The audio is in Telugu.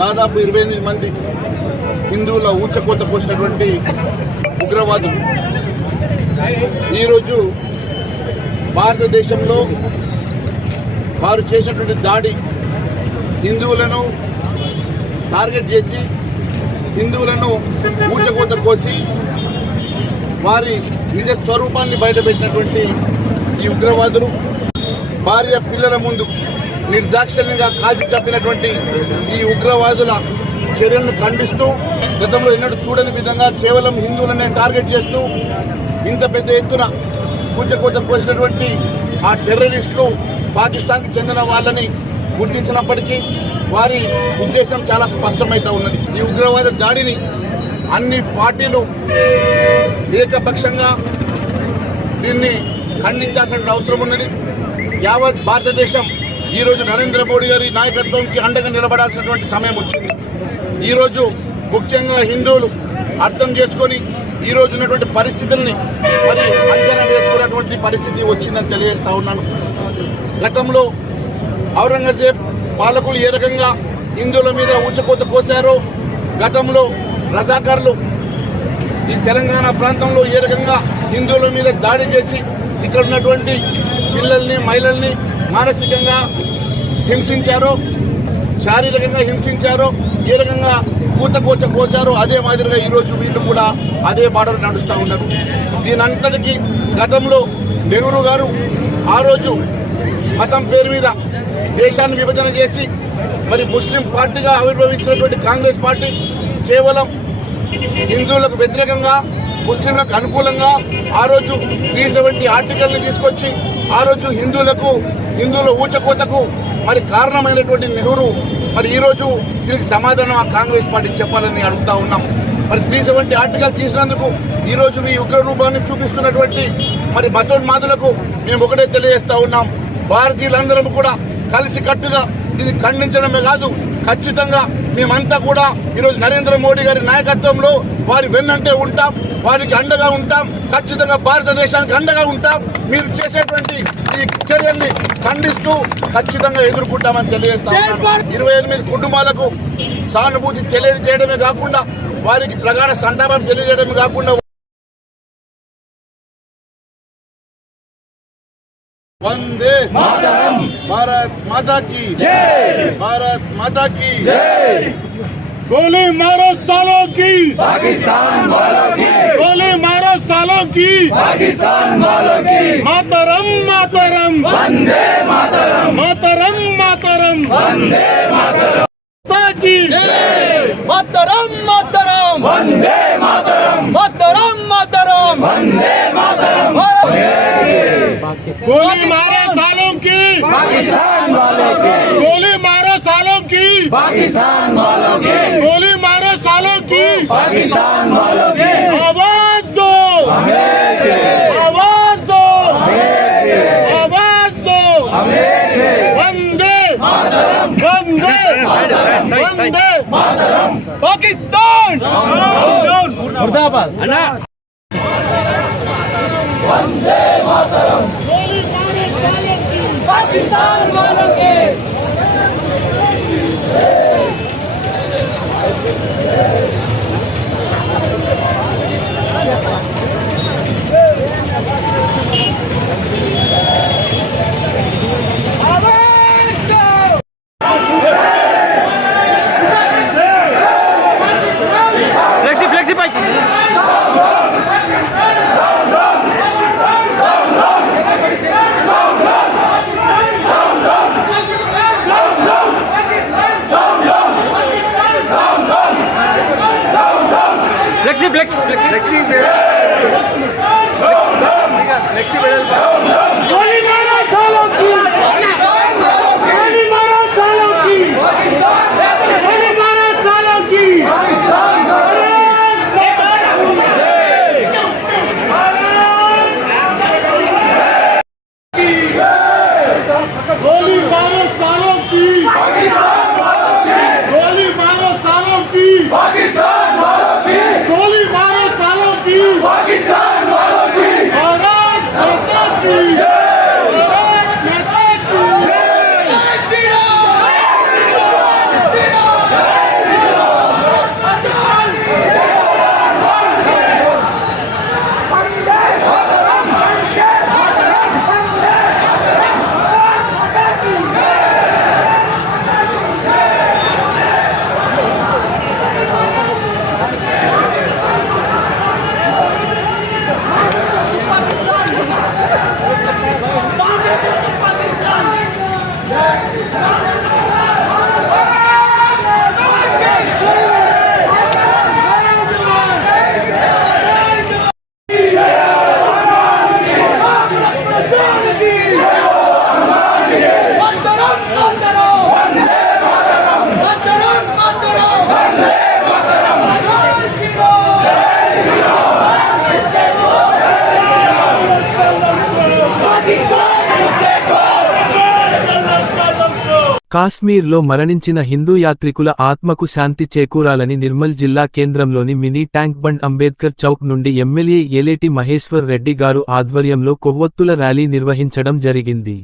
దాదాపు ఇరవై ఎనిమిది మంది హిందువుల ఊచకోత పోసినటువంటి ఉగ్రవాదులు. ఈరోజు భారతదేశంలో వారు చేసినటువంటి దాడి హిందువులను టార్గెట్ చేసి హిందువులను ఊచకోత కోసి వారి నిజ స్వరూపాన్ని బయటపెట్టినటువంటి ఈ ఉగ్రవాదులు భార్య పిల్లల ముందు నిర్దాక్షిణ్యంగా కాల్చి చంపినటువంటి ఈ ఉగ్రవాదుల చర్యలను ఖండిస్తూ గతంలో ఎన్నడూ చూడని విధంగా కేవలం హిందువులనే టార్గెట్ చేస్తూ ఇంత పెద్ద ఎత్తున కూచకోత కోసినటువంటి ఆ టెర్రరిస్టులు పాకిస్తాన్కి చెందిన వాళ్ళని గుర్తించినప్పటికీ వారి ఉద్దేశం చాలా స్పష్టమైతే ఉన్నది. ఈ ఉగ్రవాద దాడిని అన్ని పార్టీలు ఏకపక్షంగా దీన్ని ఖండించాల్సిన అవసరం ఉన్నది. యావత్ భారతదేశం ఈరోజు నరేంద్ర మోడీ గారి నాయకత్వంకి అండగా నిలబడాల్సినటువంటి సమయం వచ్చింది. ఈరోజు ముఖ్యంగా హిందువులు అర్థం చేసుకొని ఈ రోజు ఉన్నటువంటి పరిస్థితుల్ని మరి అంచనా వేసుకున్నటువంటి పరిస్థితి వచ్చిందని తెలియజేస్తా ఉన్నాను. గతంలో ఔరంగజేబ్ పాలకులు ఏ రకంగా హిందువుల మీద ఊచకోత కోశారో గతంలో రజాకారులు ఈ తెలంగాణ ప్రాంతంలో ఏ రకంగా హిందువుల మీద దాడి చేసి ఇక్కడ ఉన్నటువంటి పిల్లల్ని మహిళల్ని మానసికంగా హింసించారో శారీరకంగా హింసించారో ఏ రకంగా కూతకోత కోసారో అదే మాదిరిగా ఈరోజు వీళ్ళు కూడా అదే బాటలు నడుస్తూ ఉన్నారు. దీనంతటికీ గతంలో నెహ్రూ గారు ఆ రోజు మతం పేరు మీద దేశాన్ని విభజన చేసి మరి ముస్లిం పార్టీగా ఆవిర్భవించినటువంటి కాంగ్రెస్ పార్టీ కేవలం హిందువులకు వ్యతిరేకంగా ముస్లింలకు అనుకూలంగా ఆ రోజు త్రీ సెవెంటీ ఆర్టికల్ని తీసుకొచ్చి ఆ రోజు హిందువులకు హిందువుల ఊచకోతకు మరి కారణమైనటువంటి నెహ్రూ మరి ఈరోజు దీనికి సమాధానం ఆ కాంగ్రెస్ పార్టీ చెప్పాలని అడుగుతా ఉన్నాం. మరి త్రీ సెవెంటీ ఆర్టికల్ తీసినందుకు ఈరోజు మీ ఉగ్ర రూపాన్ని చూపిస్తున్నటువంటి మరి మతోన్మాదులకు మేము ఒకటే తెలియజేస్తా ఉన్నాం. భారతీయులందరం కూడా కలిసి కట్టుగా దీన్ని ఖండించడమే కాదు ఖచ్చితంగా మేమంతా కూడా ఈరోజు నరేంద్ర మోడీ గారి నాయకత్వంలో వారి వెన్నంటే ఉంటాం వారికి అండగా ఉంటాం ఖచ్చితంగా భారతదేశానికి అండగా ఉంటాం. మీరు చేసేటువంటి ఈ చర్యల్ని ఖండిస్తూ ఖచ్చితంగా ఎదుర్కొంటామని తెలియజేస్తాం ఇరవై ఎనిమిది కుటుంబాలకు సానుభూతి తెలియజేయడమే కాకుండా వారికి ప్రగాఢ సంతాపం తెలియజేయడమే కాకుండా వందే भारत माता की। जय। भारत माता की। जय। गोली मारो सालों की। पाकिस्तान वालों की। गोली मारो सालों की। पाकिस्तान वालों की। मातरम मातरम। वंदे मातरम। मातरम मातरम। वंदे मातरम। माता की। जय। मातरम मातरम। वंदे मातरम। पाकिस्तान वालों की गोली मारो सालों की। पाकिस्तान वालों की आवाज़ दो। आवाज़ दो। आवाज़ दो। वंदे। वंदे। वंदे। पाकिस्तान। मुर्दाबाद। वंदे मातरम। पाकिस्तान वालों পাইতেছি Flexi, flexi, flexi. Flexi, flexi. Flexi, flexi. కాశ్మీర్లో మరణించిన హిందూ యాత్రికుల ఆత్మకు శాంతి చేకూరాలని నిర్మల్ జిల్లా కేంద్రంలోని mini tank bund Ambedkar Chowk నుండి ఎమ్మెల్యే ఏలేటి మహేశ్వర్ రెడ్డి గారు ఆధ్వర్యంలో కొవ్వొత్తుల ర్యాలీ నిర్వహించడం జరిగింది.